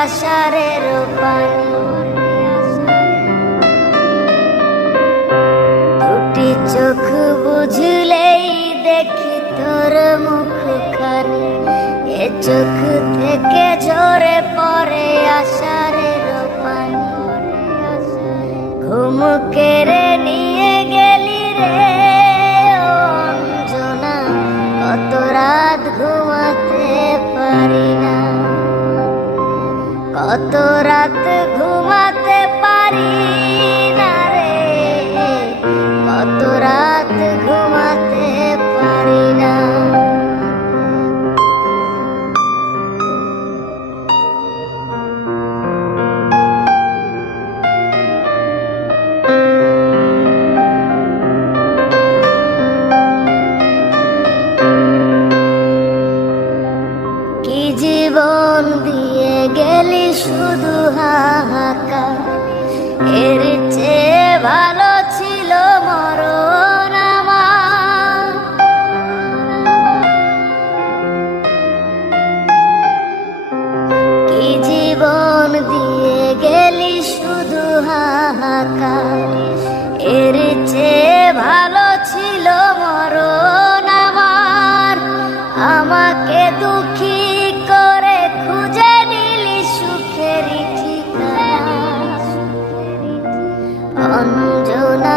আষাঢ়ের পানি। দুটি চোখ বুঝলেই দেখি তোর মুখখানি। এ চোখ থেকে ঝরে পড়ে আষাঢ়ের পানি। ঘুম কেড়ে নিয়ে গেলি রে অঞ্জনা। কত রাত ঘুমাতে কত রাত ঘুমাতে পারি। গেলি শুধু হাহাকার। এর চেয়ে ভালো ছিল মরণ আমার। কি জীবন দিয়ে গেলি শুধু হাহাকার? এর চেয়ে ভালো ছিল মরণ অঞ্জনা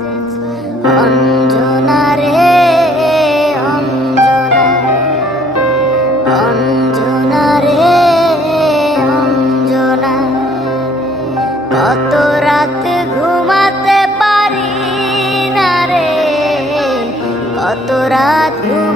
যে ছলনা অঞ্জনা রে অঞ্জনা অঞ্জনা রে অঞ্জনা রাত ঘুমাতে পারি না রে কত রাত ঘুমাতে